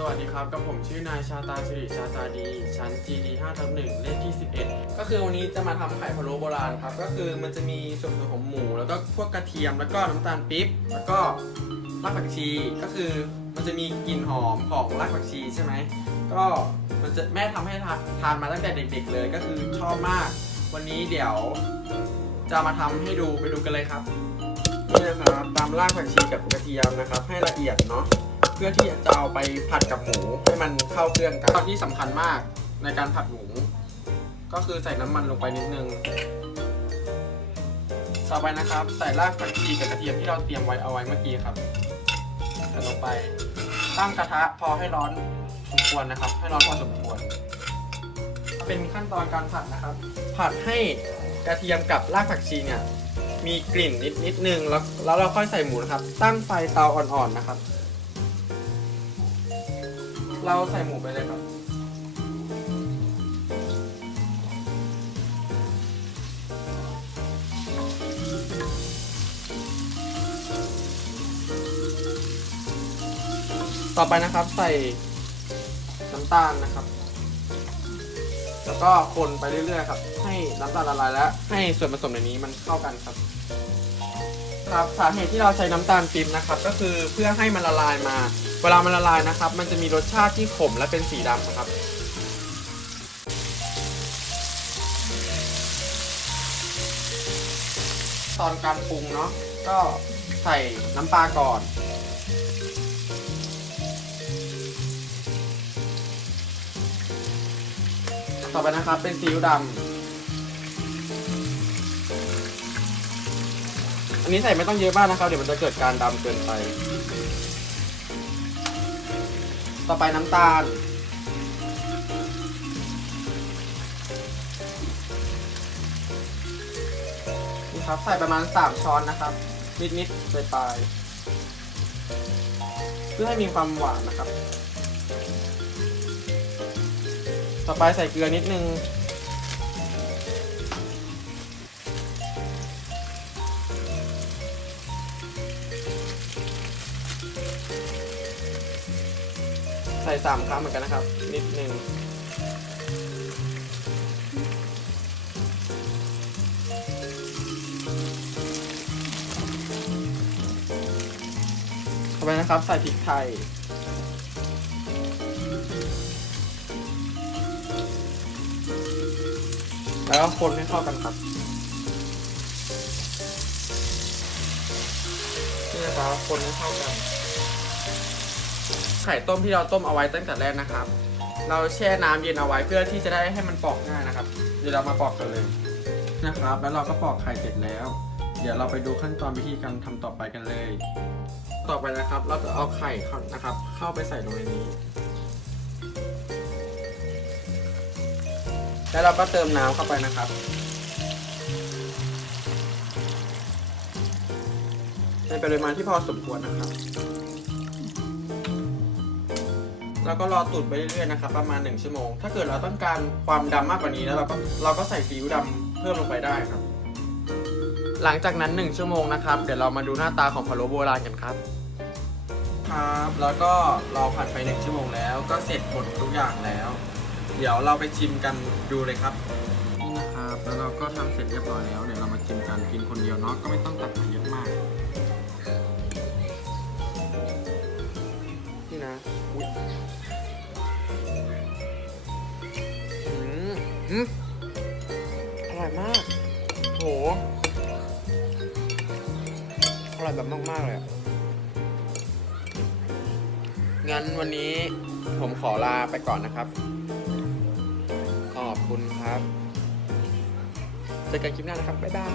สวัสดีครับ กับผมชื่อนายชาตาสิริชาตาดี ชั้น GD 5ทับ1เลขที่ 11 ก็คือวันนี้จะมาทำไข่พะโล้โบราณครับ ก็คือมันจะมีส่วนผสมของหมู แล้วก็พวกกระเทียม แล้วก็น้ำตาลปี๊บ แล้วก็รากผักชี ก็คือมันจะมีกลิ่นหอมของรากผักชีใช่ไหม ก็มันจะแม่ทำให้ทานมาตั้งแต่เด็ก ๆ เลย ก็คือชอบมาก วันนี้เดี๋ยวจะมาทำให้ดูไปดูกันเลยครับ นี่นะครับตามรากผักชีกับกระเทียมนะครับ ให้ละเอียดเนาะ พื่อที่จะเอาไปผัดกับหมูให้มันเข้าเครื่องกันตอนที่สำคัญมากในการผัดหมูก็คือใส่น้ำมันลงไปนิดนึง ต่อไปนะครับ ใส่รากผักชีกับกระเทียมที่เราเตรียมไว้เอาไว้เมื่อกี้ครับใส่ลงไป ตั้งกระทะพอให้ร้อนสมควรนะครับ ให้ร้อนพอสมควร เป็นขั้นตอนการผัดนะครับ ผัดให้กระเทียมกับรากผักชีเนี่ยมีกลิ่นนิดนิดนึงแล้วแล้วเราค่อยใส่หมูนะครับ ตั้งไฟเตาอ่อนๆนะครับ เราใส่หมูไปเลยครับต่อไปนะครับใส่น้ำตาลนะครับ แล้วก็คนไปเรื่อยๆครับ ให้น้ำตาลละลายแล้วให้ส่วนผสมในนี้มันเข้ากันครับ ครับสาเหตุที่เราใช้น้ำตาลปี๊บนะครับ ก็คือเพื่อให้มันละลายมา เวลามันละลายนะครับ มันจะมีรสชาติที่ขมและเป็นสีดำนะครับ ตอนการปรุงเนาะก็ใส่น้ำปลาก่อนต่อไปนะครับ เป็นซีอิ๊วดำ อันนี้ใส่ไม่ต้องเยอะมากนะครับ เดี๋ยวมันจะเกิดการดำเกินไป ต่อไปน้ำตาล นี่ครับ ใส่ประมาณ 3 ช้อนนะครับ นิดๆปลายๆเพื่อให้มีความหวานนะครับ ต่อไปใส่เกลือนิดนึง ส่สามครั้งเหมือนกันนะครับ นิดหนึงต่อไปนะครับ ใส่พริกไทยแล้วก็คนให้เข้ากันครับนี่นะครับคนให้เข้ากัน ไข่ต้มที่เราต้มเอาไว้ตั้งแต่แรกนะครับ เราแช่น้ำเย็นเอาไว้เพื่อที่จะได้ให้มันปอกง่ายนะครับ เดี๋ยวเรามาปอกกันเลยนะครับ แล้วเราก็ปอกไข่เสร็จแล้ว เดี๋ยวเราไปดูขั้นตอนวิธีการทำต่อไปกันเลย ต่อไปนะครับ เราจะเอาไข่เข้านะครับ เข้าไปใส่ลงในนี้ แล้วเราก็เติมน้ำเข้าไปนะครับในปริมาณที่พอสมควรนะครับ แล้วก็รอตุ๋นไปเรื่อยๆนะครับประมาณ 1 ชั่วโมง ถ้าเกิดเราต้องการความดำมากกว่านี้แล้วเราก็เราก็ใส่ซีอิ๊วดำเพิ่มลงไปได้ครับ หลังจากนั้น 1 ชั่วโมงนะครับ เดี๋ยวเรามาดูหน้าตาของพะโล้โบราณกันครับ ครับ แล้วก็รอผัดไป 1 ชั่วโมงแล้ว ก็เสร็จหมดทุกอย่างแล้ว เดี๋ยวเราไปชิมกันดูเลยครับนี่นะครับแล้วเราก็ทำเสร็จเรียบร้อยแล้วเดี๋ยวเรามาชิมกันกินคนเดียวเนาะก็ไม่ต้องตักมาเยอะมากนี่นะ อืมอร่อยมาก โห อร่อยแบบมาก ๆ เลยอะงั้นวันนี้ผมขอลาไปก่อนนะครับ ขอบคุณครับ เจอกันคลิปหน้านะครับ บ๊ายบาย